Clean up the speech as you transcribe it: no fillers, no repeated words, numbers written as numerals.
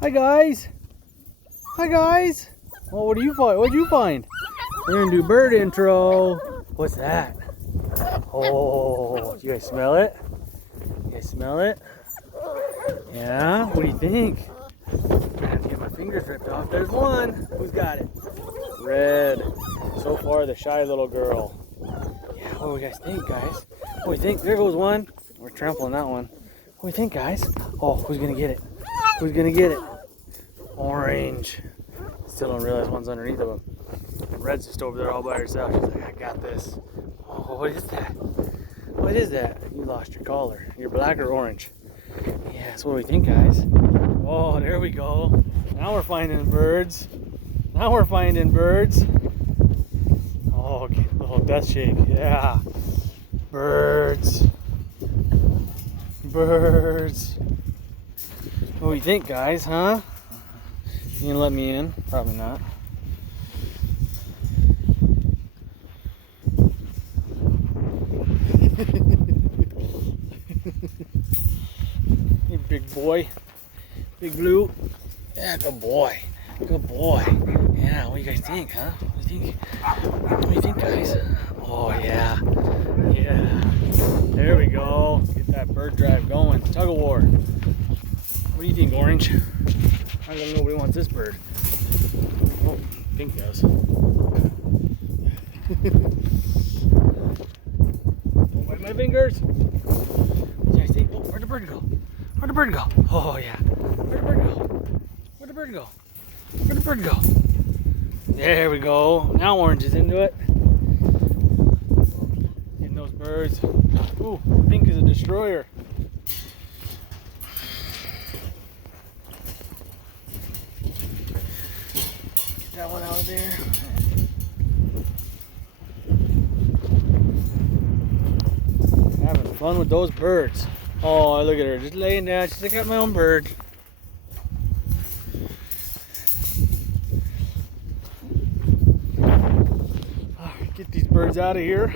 Hi guys. Hi guys. Oh, what do you find? What'd you find? We're gonna do bird intro. What's that? Oh, you guys smell it? You guys smell it? Yeah. What do you think? I'm gonna have to get my fingers ripped off. There's one. Who's got it? Red. So far, the shy little girl. Yeah. What do you guys think, guys? What do you think? There goes one. We're trampling that one. What do you think, guys? Oh, who's gonna get it? Who's gonna get it? Orange. Still don't realize one's underneath of him. And Red's just over there all by herself. She's like, I got this. Oh, what is that? What is that? You lost your collar. You're black or orange? Yes, what do we think, guys? Oh, there we go. Now we're finding birds. Now we're finding birds. Oh, okay. Oh, death shake. Yeah. Birds. Birds. What do you think, guys, huh? You gonna let me in? Probably not. You big boy. Big blue. Yeah, good boy. Good boy. Yeah, what do you guys think, huh? What do you think? What do you think, guys? Oh, yeah. Yeah. There we go. Get that bird drive going. Tug of war. What do you think, Orange? I don't know nobody wants this bird. Oh, Pink does. Don't bite my fingers. What do you guys think? Oh, where'd the bird go? Where'd the bird go? Oh, yeah. Where'd the bird go? Where'd the bird go? Where'd the bird go? There we go. Now Orange is into it. Getting those birds. Ooh, Pink is a destroyer. Get that one out of there. Having fun with those birds. Oh, look at her, just laying down. She's like, I got my own bird. All right, get these birds out of here.